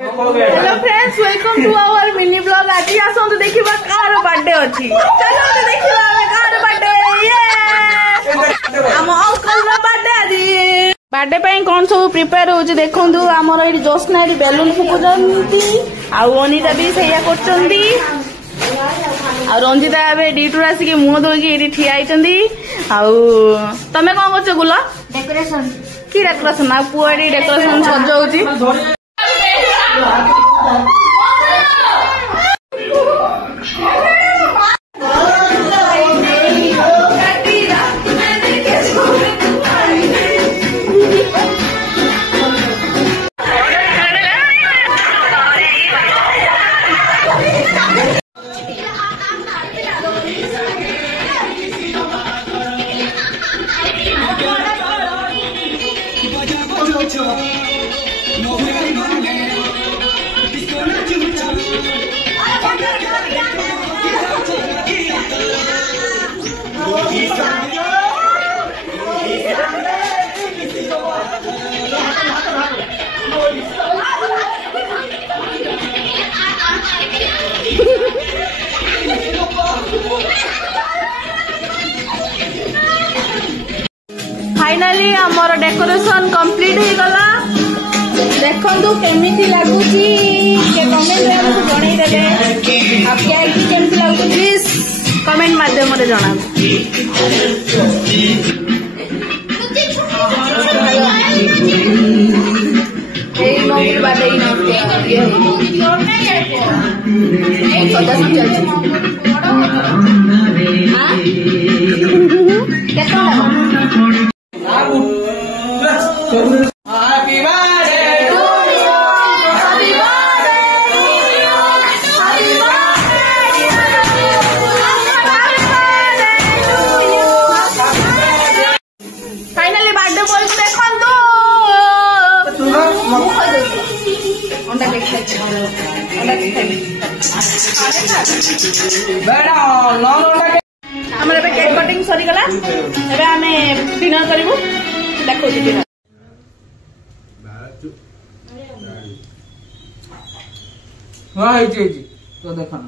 Hello friends, welcome to our mini blog. आज आसतु देखा कार बर्थडे अच्छी। चलो देखा कार बर्थडे। आम अंकल बर्थडे आज बर्थडे पे कौन सब प्रिपेयर हो देखु। आमर ये जोस्ना बेलून फुकुंट आनिता भी सैया कर रंजिता ए ड्यूटी आसिक मुह धोकी ठिया तमें कौन कर गुल डेकोरेशन कि डेकोरेशन आ पुआ डेकोरेशन सजाऊँ। फाइनली आमर डेकोरेशन कंप्लीट हो गला। देखो केमिति लगुची कमेंट में जनईदे। आपके केमती लगुची प्लीज कमेंट माध्यम जना। हमारे केक कटिंग सरीगला। डिनर करूँ देखो डिनर। हाँ तो देखा